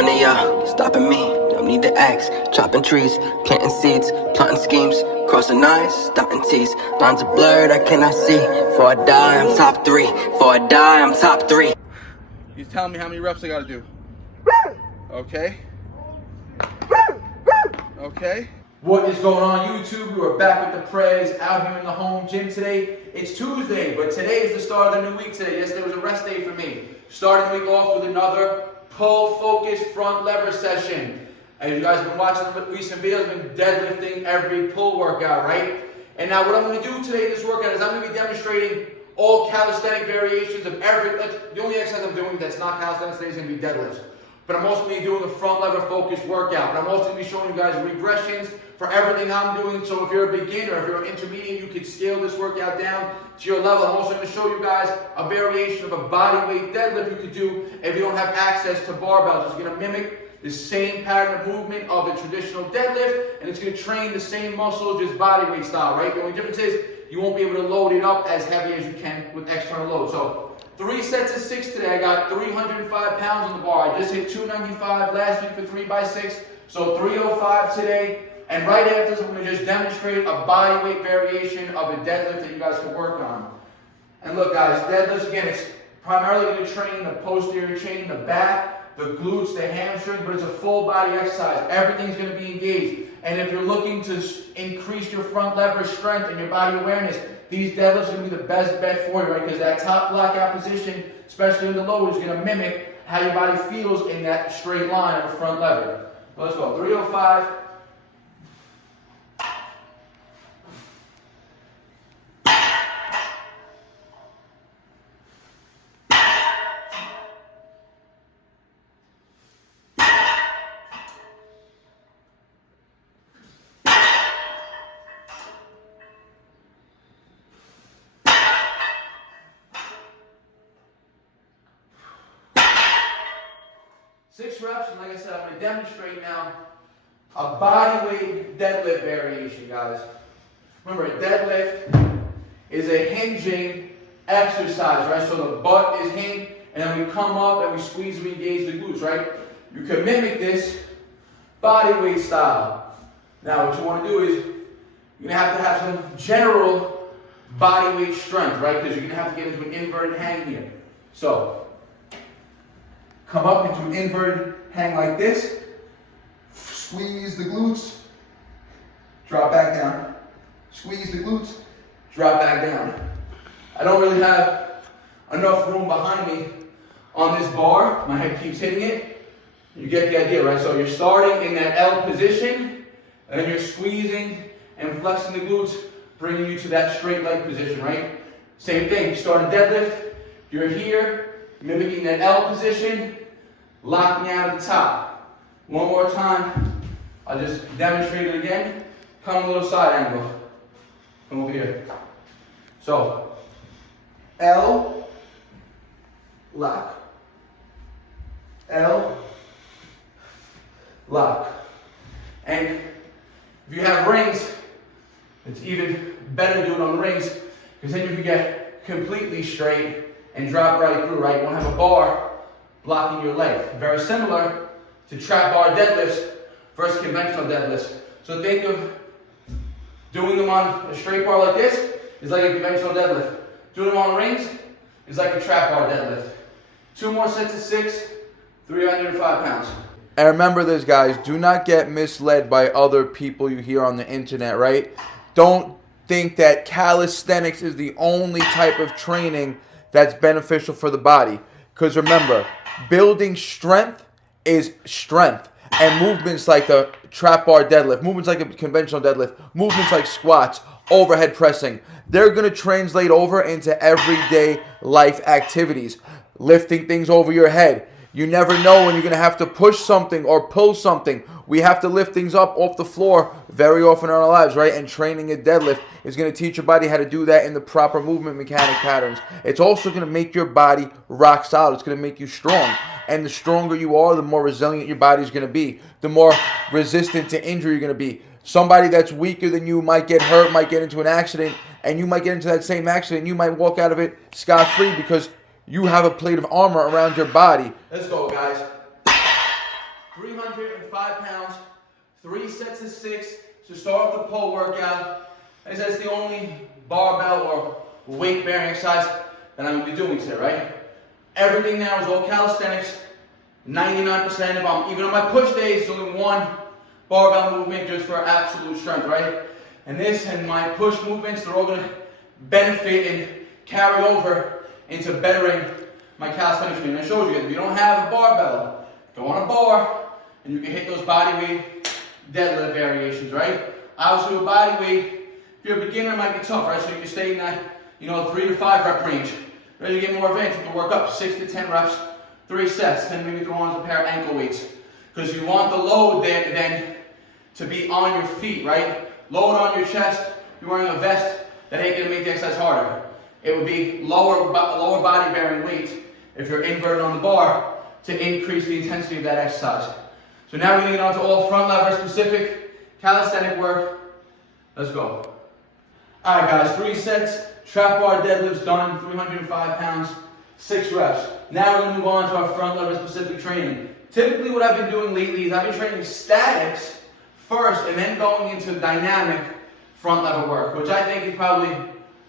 none of y'all stopping me. No need to ask. Chopping trees, planting seeds, plotting schemes, crossing lines, dotting T's. Lines are blurred, I cannot see. Before I die, I'm top 3. Before I die, I'm top 3. He's telling me how many reps I gotta do. Okay. Okay. What is going on, YouTube? We are back with the Prez out here in the home gym today. It's Tuesday, but today is the start of the new week today. Yesterday was a rest day for me. Starting the week off with another pull-focused front lever session. As you guys have been watching the recent videos, I've been deadlifting every pull workout, right? And now what I'm going to do today in this workout is I'm going to be demonstrating all calisthenic variations of every, the only exercise I'm doing that's not calisthenics today is going to be deadlifts. But I'm also going to be doing a front lever focused workout. But I'm also going to be showing you guys regressions for everything I'm doing. So if you're a beginner, if you're an intermediate, you can scale this workout down to your level. I'm also going to show you guys a variation of a body weight deadlift you could do if you don't have access to barbells. It's going to mimic the same pattern of movement of a traditional deadlift, and it's going to train the same muscles, just body weight style, right? The only difference is you won't be able to load it up as heavy as you can with external load. So 3 sets of 6 today. I got 305 pounds on the bar. I just hit 295 last week for 3x6. So 305 today. And right after this, I'm going to just demonstrate a body weight variation of a deadlift that you guys can work on. And look, guys, deadlifts, again, it's primarily going to train the posterior chain, the back, the glutes, the hamstrings, but it's a full body exercise. Everything's going to be engaged. And if you're looking to increase your front lever strength and your body awareness, these deadlifts are going to be the best bet for you, right? Because that top blockout position, especially in the lower, is going to mimic how your body feels in that straight line of a front lever. So let's go. 305. Six reps, and like I said, I'm going to demonstrate now a body weight deadlift variation, guys. Remember, a deadlift is a hinging exercise, right? So the butt is hinged, and then we come up and we squeeze and we engage the glutes, right? You can mimic this body weight style. Now, what you want to do is you're going to have some general body weight strength, right? Because you're going to have to get into an inverted hang here. So come up into an inverted hang like this, squeeze the glutes, drop back down, squeeze the glutes, drop back down. I don't really have enough room behind me on this bar. My head keeps hitting it. You get the idea, right? So you're starting in that L position, and then you're squeezing and flexing the glutes, bringing you to that straight leg position, right? Same thing, you start a deadlift, you're here, mimicking that L position, locking out at the top. One more time. I'll just demonstrate it again. Come a little side angle. Come over here. So, L, lock. L, lock. And if you have rings, it's even better to do it on the rings, because then you can get completely straight and drop right through, right? You won't have a bar blocking your leg. Very similar to trap bar deadlifts versus conventional deadlifts. So think of doing them on a straight bar like this is like a conventional deadlift. Doing them on rings is like a trap bar deadlift. 2 more sets of 6, 305 pounds. And remember this, guys, do not get misled by other people you hear on the internet, right? Don't think that calisthenics is the only type of training that's beneficial for the body. Because remember, building strength is strength. And movements like the trap bar deadlift, movements like a conventional deadlift, movements like squats, overhead pressing, they're going to translate over into everyday life activities. Lifting things over your head. You never know when you're going to have to push something or pull something. We have to lift things up off the floor very often in our lives, right? And training a deadlift is going to teach your body how to do that in the proper movement mechanic patterns. It's also going to make your body rock solid. It's going to make you strong. And the stronger you are, the more resilient your body is going to be. The more resistant to injury you're going to be. Somebody that's weaker than you might get hurt, might get into an accident, and you might get into that same accident. You might walk out of it scot-free because you have a plate of armor around your body. Let's go, guys. 305 pounds, 3 sets of 6 to start off the pull workout. As that's the only barbell or weight bearing exercise that I'm going to be doing today, right? Everything now is all calisthenics. 99% if I'm, even on my push days, it's only one barbell movement just for absolute strength, right? And this and my push movements, they're all going to benefit and carry over into bettering my calisthenics training. I showed you guys, if you don't have a barbell, go on a bar and you can hit those body weight deadlift variations, right? Obviously with body weight, if you're a beginner, it might be tough, right? So you can stay in that, 3 to 5 rep range. Ready to get more advanced, you can work up 6 to 10 reps, 3 sets, then maybe throw on a pair of ankle weights. Because you want the load then to be on your feet, right? Load on your chest. If you're wearing a vest, that ain't gonna make the exercise harder. It would be lower body bearing weight if you're inverted on the bar to increase the intensity of that exercise. So now we're gonna get on to all front lever specific calisthenic work. Let's go. All right, guys, 3 sets, trap bar deadlifts done, 305 pounds, 6 reps. Now we're gonna move on to our front lever specific training. Typically what I've been doing lately is I've been training statics first and then going into dynamic front lever work, which I think is probably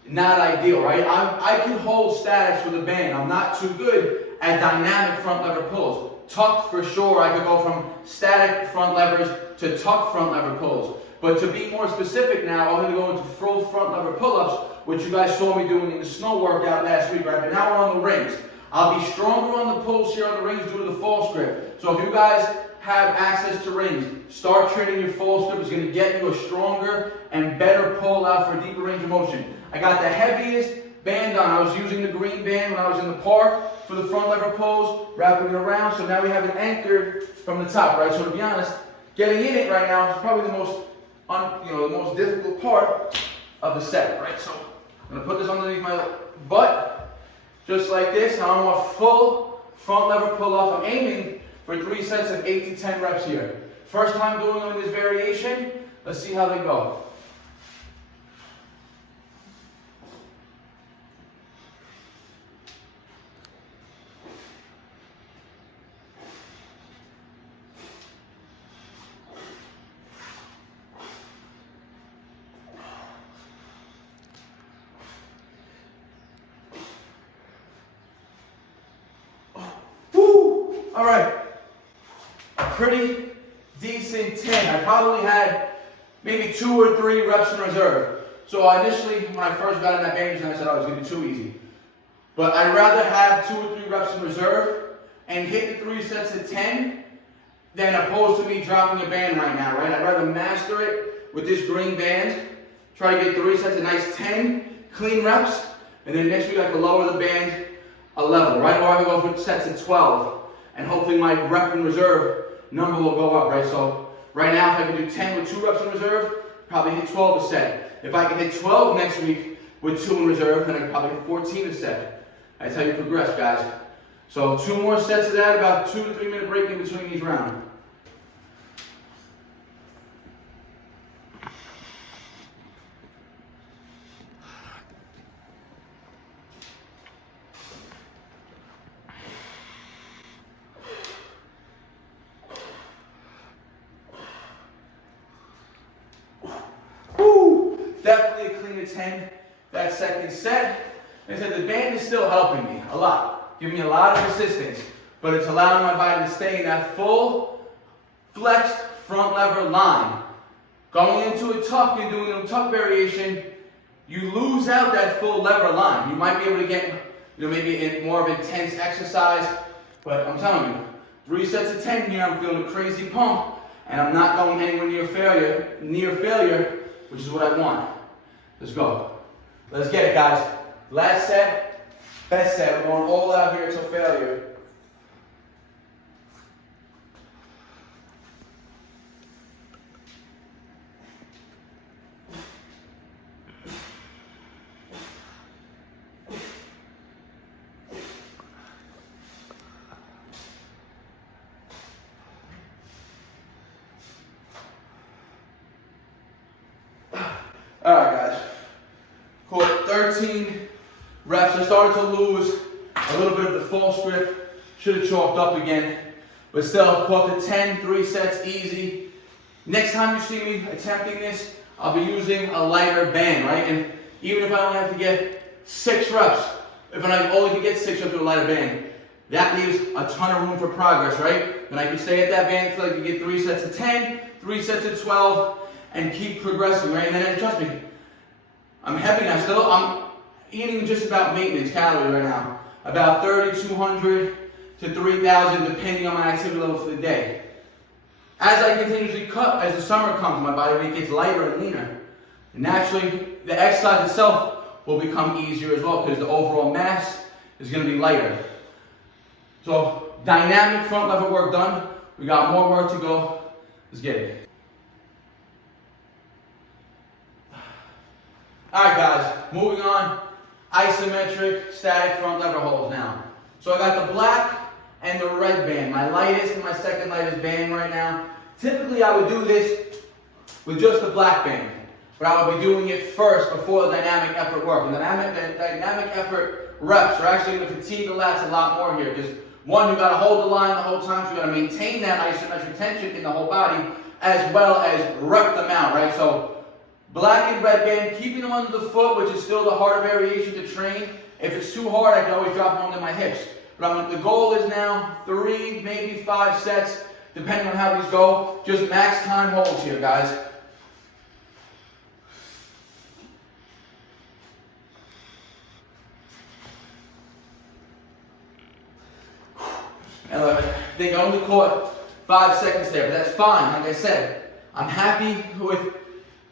not ideal, right? I can hold statics with a band. I'm not too good at dynamic front lever pulls. Tuck for sure, I could go from static front levers to tuck front lever pulls. But to be more specific now, I'm going to go into full front lever pull-ups, which you guys saw me doing in the snow workout last week, right? But now we're on the rings. I'll be stronger on the pulls here on the rings due to the false grip. So if you guys have access to rings, start training your false grip. It's going to get you a stronger and better pull out for a deeper range of motion. I got the heaviest band on. I was using the green band when I was in the park for the front lever pulls, wrapping it around. So now we have an anchor from the top, right? So to be honest, getting in it right now is probably the most difficult part of the set, right? So I'm going to put this underneath my butt, just like this. Now I'm on a full front lever pull-up. I'm aiming for 3 sets of 8 to 10 reps here. First time doing on this variation. Let's see how they go. All right, a pretty decent 10. I probably had maybe 2 or 3 reps in reserve. So initially, when I first got in that bandage, I said, oh, it's gonna be too easy. But I'd rather have 2 or 3 reps in reserve and hit the 3 sets of 10 than opposed to me dropping a band right now, right? I'd rather master it with this green band, try to get 3 sets of nice 10 clean reps, and then next week I can lower the band a level, right? Or I can go for sets of 12. And hopefully my rep in reserve number will go up, right? So right now, if I can do 10 with 2 reps in reserve, probably hit 12 a set. If I can hit 12 next week with 2 in reserve, then I can probably hit 14 a set. That's how you progress, guys. So 2 more sets of that, about 2 to 3 minute break in between each round. Definitely a clean to 10 that second set. Like I said, the band is still helping me a lot, giving me a lot of resistance, but it's allowing my body to stay in that full flexed front lever line. Going into a tuck and doing a tuck variation, you lose out that full lever line. You might be able to get, maybe in more of intense exercise, but I'm telling you, 3 sets of 10 here, I'm feeling a crazy pump, and I'm not going anywhere near failure, which is what I want. Let's go. Let's get it, guys. Last set, best set. We're going all out here until failure. All right, guys. Cool. 13 reps. I started to lose a little bit of the false grip. Should have chalked up again. But still, call it 10, 3 sets, easy. Next time you see me attempting this, I'll be using a lighter band, right? And even if I only have to get 6 reps, if I only can get 6 reps with a lighter band, that leaves a ton of room for progress, right? And I can stay at that band until I can get 3 sets of 10, 3 sets of 12, and keep progressing, right? And then trust me, I'm heavy now. Still, I'm eating just about maintenance calories right now. About 3,200 to 3,000, depending on my activity level for the day. As I continuously cut, as the summer comes, my body weight gets lighter and leaner. And naturally, the exercise itself will become easier as well because the overall mass is going to be lighter. So, dynamic front lever work done. We got more work to go. Let's get it. Alright guys, moving on. Isometric static front lever holds now. So I got the black and the red band, my lightest and my second lightest band right now. Typically I would do this with just the black band, but I would be doing it first before the dynamic effort work. And the dynamic effort reps are actually going to fatigue the lats a lot more here because one, you got to hold the line the whole time, so you got to maintain that isometric tension in the whole body as well as rep them out, right? So black and red band, keeping them under the foot, which is still the harder variation to train. If it's too hard, I can always drop them onto my hips. But the goal is now 3, maybe 5 sets, depending on how these go. Just max time holds here, guys. And I think I only caught 5 seconds there, but that's fine. Like I said, I'm happy with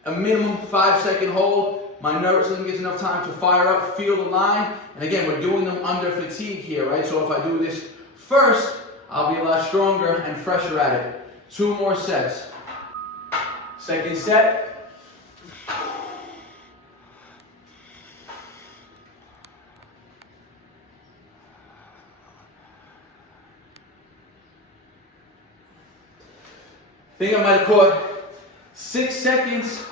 a minimum 5-second hold. My nervous system gets enough time to fire up, feel the line. And again, we're doing them under fatigue here, right? So if I do this first, I'll be a lot stronger and fresher at it. 2 more sets. Second set. I think I might have caught 6 seconds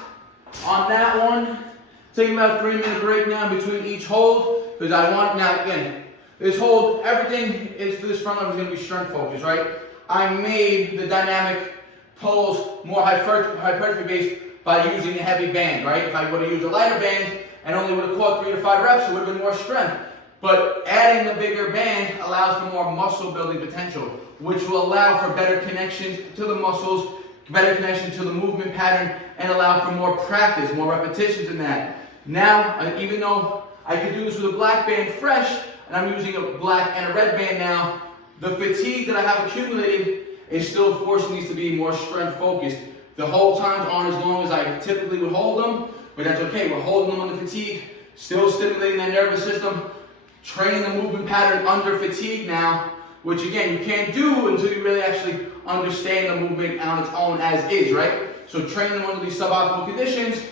on that one. Taking about a 3-minute break now between each hold because I want, now again, this hold, everything is for this front lever is going to be strength focused, right? I made the dynamic pulls more hypertrophy based by using a heavy band, right? If I would have used a lighter band and only would have caught 3 to 5 reps, it would have been more strength. But adding the bigger band allows for more muscle building potential, which will allow for better connections to the muscles, better connection to the movement pattern, and allow for more practice, more repetitions in that. Now, even though I could do this with a black band fresh, and I'm using a black and a red band now, the fatigue that I have accumulated is still forcing these to be more strength focused. The hold times aren't as long as I typically would hold them, but that's okay. We're holding them under fatigue, still stimulating that nervous system, training the movement pattern under fatigue now, which again, you can't do until you really actually understand the movement on its own as is, right? So training them under these suboptimal conditions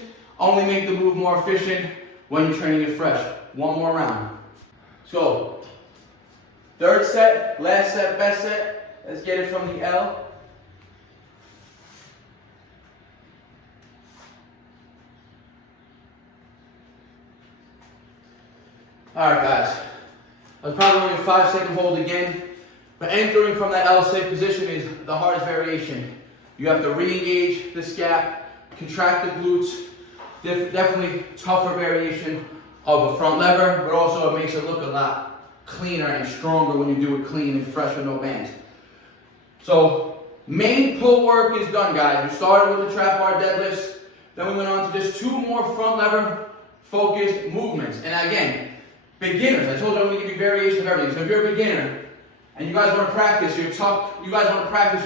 only make the move more efficient when you're training it fresh. 1 more round. Let's go. 3rd set, last set, best set. Let's get it from the L. Alright guys, that's probably only a 5-second hold again, but entering from that L-shaped position is the hardest variation. You have to re-engage the scap, contract the glutes, definitely tougher variation of a front lever, but also it makes it look a lot cleaner and stronger when you do it clean and fresh with no bands. So main pull work is done, guys. We started with the trap bar deadlifts, then we went on to just 2 more front lever focused movements. And again, beginners, I told you I'm going to give you variation of everything. So if you're a beginner and you guys want to practice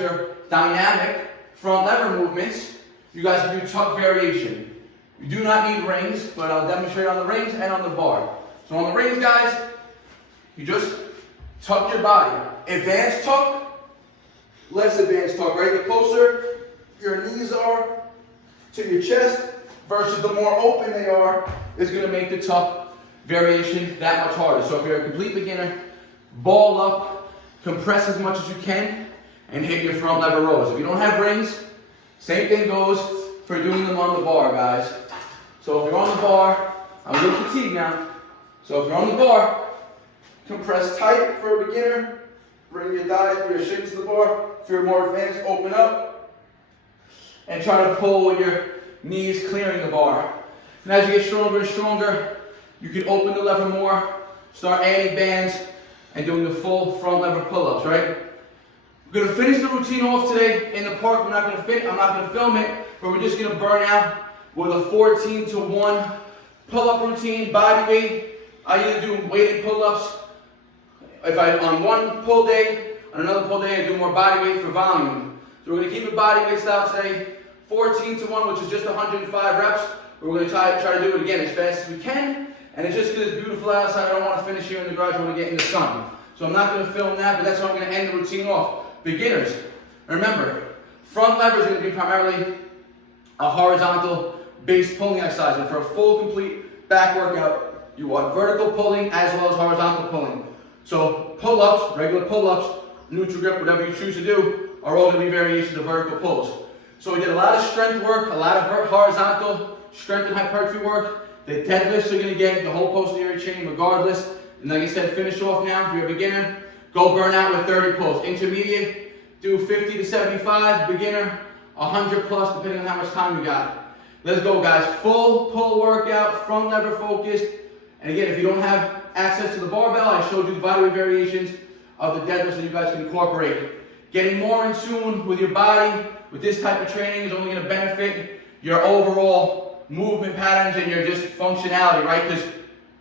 your dynamic front lever movements, you guys can do tuck variation. You do not need rings, but I'll demonstrate on the rings and on the bar. So on the rings, guys, you just tuck your body. Advanced tuck, less advanced tuck, right? The closer your knees are to your chest versus the more open they are is going to make the tuck variation that much harder. So if you're a complete beginner, ball up, compress as much as you can, and hit your front lever rows. If you don't have rings, same thing goes for doing them on the bar, guys. So if you're on the bar, I'm a little fatigued now. So if you're on the bar, compress tight for a beginner, Bring your thighs, your shins to the bar. If you're more advanced, open up. And try to pull with your knees clearing the bar. And as you get stronger and stronger, you can open the lever more, start adding bands, and doing the full front lever pull-ups, right? We're gonna finish the routine off today in the park. I'm not gonna film it, but we're just gonna burn out with a 14-to-1 pull-up routine, body weight. I either do weighted pull-ups. On one pull day, on another pull day, I do more body weight for volume. So we're gonna keep it body weight style today, 14-to-1, which is just 105 reps. We're gonna try to do it again as fast as we can. And it's just because it's beautiful outside, I don't want to finish here in the garage, I want to get in the sun. So I'm not going to film that, but that's how I'm going to end the routine off. Beginners, remember, front lever is going to be primarily a horizontal base pulling exercise. And for a full, complete back workout, you want vertical pulling as well as horizontal pulling. So pull-ups, regular pull-ups, neutral grip, whatever you choose to do, are all going to be variations of vertical pulls. So we did a lot of strength work, a lot of horizontal strength and hypertrophy work. The deadlifts are going to get the whole posterior chain regardless. And like I said, finish off now. If you're a beginner, go burn out with 30 pulls. Intermediate, do 50 to 75. Beginner, 100 plus, depending on how much time you got. Let's go, guys. Full pull workout, front lever focused. And again, if you don't have access to the barbell, I showed you the body weight variations of the deadlifts that you guys can incorporate. Getting more in tune with your body with this type of training is only going to benefit your overall movement patterns and your just functionality, right? Because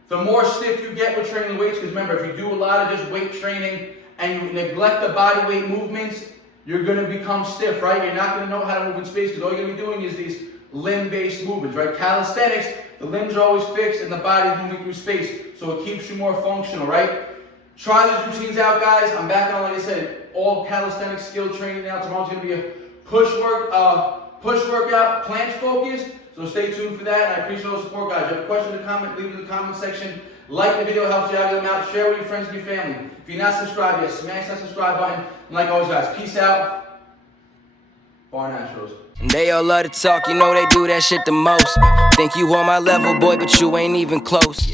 the more stiff you get with training weights, because remember, if you do a lot of just weight training and you neglect the body weight movements, you're going to become stiff, right? You're not going to know how to move in space because all you're going to be doing is these limb-based movements, right? Calisthenics, the limbs are always fixed and the body is moving through space, so it keeps you more functional, right? Try these routines out, guys. I'm back on, like I said, all calisthenics skill training now. Tomorrow's going to be a push workout, planche focused. So stay tuned for that, and I appreciate all the support, guys. If you have a question or comment, leave it in the comment section. Like the video, helps you out, get them out. Share with your friends and your family. If you're not subscribed yet, smash that subscribe button. And like always, guys, peace out. BARNATURALS. They all love to talk, you know they do that shit the most. Think you on my level, boy, but you ain't even close.